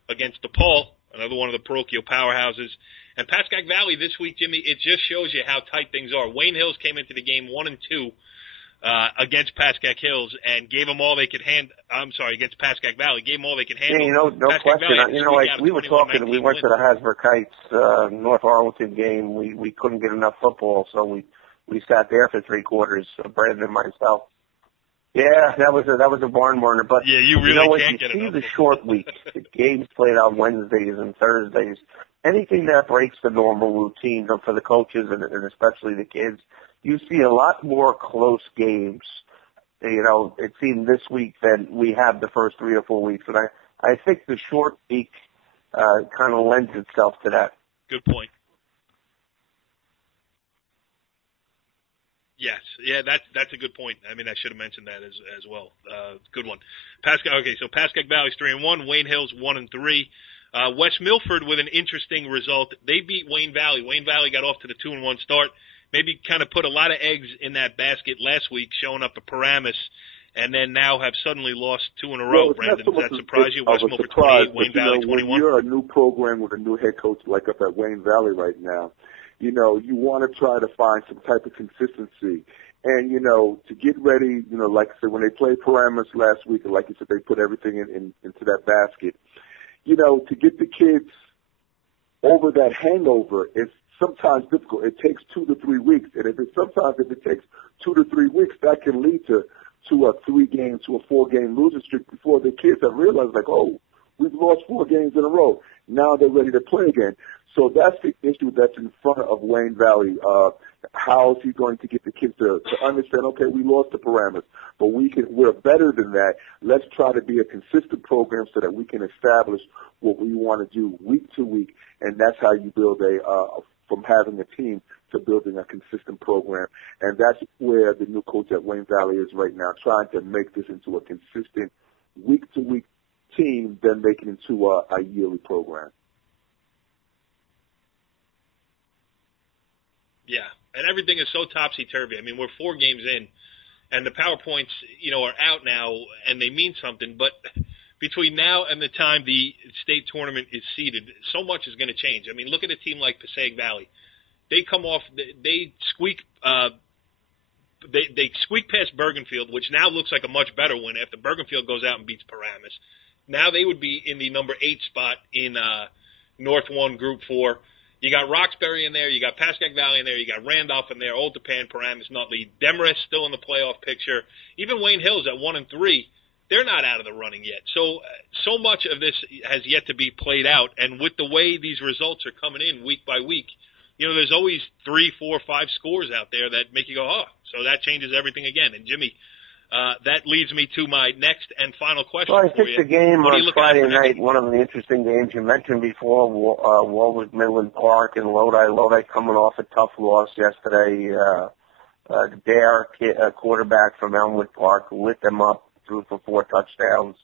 against DePaul, another one of the parochial powerhouses. And Pascack Valley this week, Jimmy, it just shows you how tight things are. Wayne Hills came into the game 1-2. Against Pascack Hills, and gave them all they could against Pascack Valley, gave them all they could handle. Yeah, no Pascack question. Valley, We were talking, we went to the Hasbrook Heights, North Arlington game. We couldn't get enough football, so we sat there for 3 quarters, Brandon and myself. Yeah, that was a barn burner. But yeah, you really can't get enough. You see the football. short week, the games played on Wednesdays and Thursdays. Anything that breaks the normal routine for the coaches and especially the kids, you see a lot more close games. It seemed this week than we have the first 3 or 4 weeks, and I think the short week kind of lends itself to that. Good point. Yes, yeah, that's a good point. I mean, I should have mentioned that as well. Good one. So Pascack Valley's 3-1, Wayne Hills 1-3. West Milford with an interesting result. They beat Wayne Valley. Wayne Valley got off to the 2-1 start. Maybe kind of put a lot of eggs in that basket last week, showing up at Paramus, and then now have suddenly lost 2 in a row. Brandon, does that surprise you? West Milford 28, Wayne Valley 21. When you're a new program with a new head coach like up at Wayne Valley right now, you want to try to find some type of consistency. And, to get ready, like I said, when they played Paramus last week, and like you said, they put everything into that basket. To get the kids over that hangover is sometimes difficult. It takes 2 to 3 weeks, and if it takes 2 to 3 weeks, that can lead to a 3-game to a 4-game losing streak before the kids have realized, like, oh, we've lost 4 games in a row. Now they're ready to play again. So that's the issue that's in front of Wayne Valley. How is he going to get the kids to understand, okay, we lost to Paramus, but we're better than that. Let's try to be a consistent program so that we can establish what we want to do week to week, and that's how you build from having a team to building a consistent program. And that's where the new coach at Wayne Valley is right now, trying to make this into a consistent week-to-week team, then make it into a yearly program. Yeah, and everything is so topsy-turvy. I mean, we're 4 games in, and the PowerPoints, are out now, and they mean something, but between now and the time the state tournament is seeded, so much is going to change. I mean, look at a team like Passaic Valley. They come off, they squeak past Bergenfield, which now looks like a much better win after Bergenfield goes out and beats Paramus. Now they would be in the number 8 spot in North 1 Group 4. You got Roxbury in there, you got Pascack Valley in there, you got Randolph in there, Ultapan, Paramus, Nutley, Demarest still in the playoff picture. Even Wayne Hills at 1-3, they're not out of the running yet. So much of this has yet to be played out, and with the way these results are coming in week by week, there's always 3, 4, 5 scores out there that make you go, oh, so that changes everything again. And Jimmy, That leads me to my next and final question. Well, I for think you. the game on Friday night, week? one of the interesting games you mentioned before, Waldwick, Midland Park, and Lodi. Lodi coming off a tough loss yesterday. Dare, quarterback from Elmwood Park, lit them up, threw for 4 touchdowns.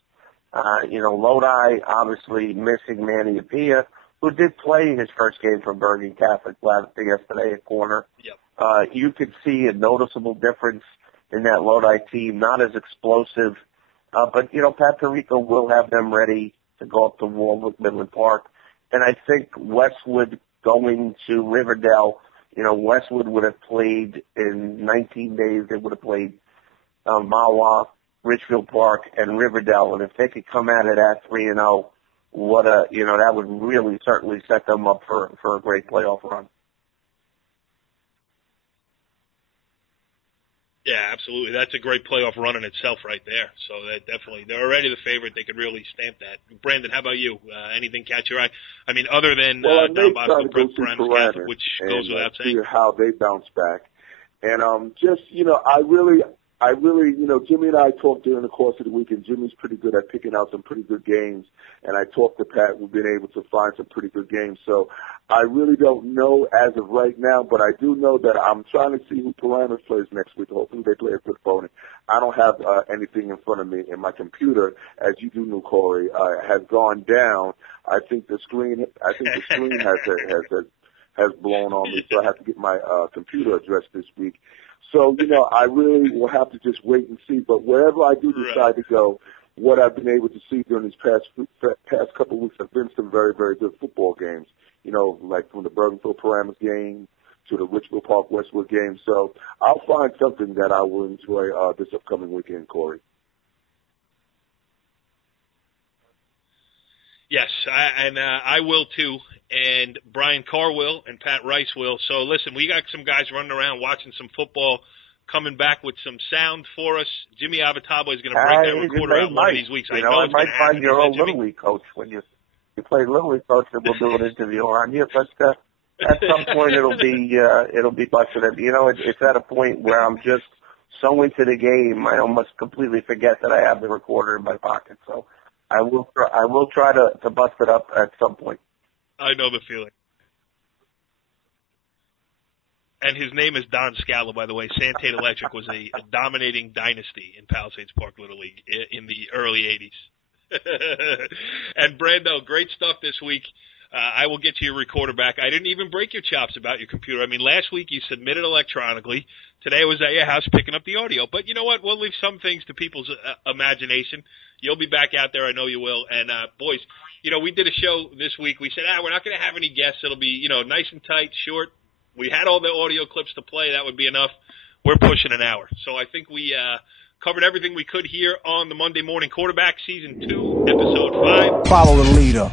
Lodi obviously missing Manny Apia, who did play his first game for Bergen Catholic yesterday at corner. Yep. You could see a noticeable difference in that Lodi team, not as explosive, but Pat Perico will have them ready to go up to Waldwick, Midland Park. And I think Westwood going to Riverdale, Westwood would have played in 19 days. They would have played Mawa, Richfield Park, and Riverdale. And if they could come at it at 3-0, that would really certainly set them up for a great playoff run. Yeah, absolutely. That's a great playoff run in itself right there. So that definitely, they're already the favorite. They could really stamp that. Brandon, how about you? Anything catch your eye? I mean, other than Don Bosco, Paramus Catholic, which goes without saying. See how they bounce back. And I really, Jimmy and I talked during the course of the week, and Jimmy's pretty good at picking out some pretty good games. And I talked to Pat, we've been able to find some pretty good games. So I really don't know as of right now, but I do know that I'm trying to see who Paramus plays next week. Hopefully they play a good opponent. I don't have anything in front of me, and my computer, as you do know, Corey, has gone down. I think the screen has blown on me, so I have to get my computer addressed this week. So, I really will have to just wait and see. But wherever I do decide to go, what I've been able to see during these past couple of weeks have been some very, very good football games. Like from the Bergenfield Paramus game to the Richfield Park Westwood game. So I'll find something that I will enjoy this upcoming weekend, Corey. Yes, I will too, and Brian Carr will, and Pat Rice will. So listen, we got some guys running around watching some football, coming back with some sound for us. Jimmy Avitabile is going to break that recorder out one of these weeks. I know it's might find your old Little League coach when you play Little League coach, and we'll do an interview on you. But at some point, it'll be busted. It's at a point where I'm just so into the game, I almost completely forget that I have the recorder in my pocket. So I will try to bust it up at some point. I know the feeling. And his name is Don Scala, by the way. Santate Electric was a dominating dynasty in Palisades Park Little League in the early 80s. And Brando, great stuff this week. I will get to your recorder back. I didn't even break your chops about your computer. I mean, last week you submitted electronically. Today I was at your house picking up the audio. But you know what? We'll leave some things to people's imagination. You'll be back out there. I know you will. And, boys, we did a show this week. We said, we're not going to have any guests. It'll be, nice and tight, short. We had all the audio clips to play. That would be enough. We're pushing an hour. So I think we covered everything we could here on the Monday Morning Quarterback, Season 2, Episode 5. Follow the leader.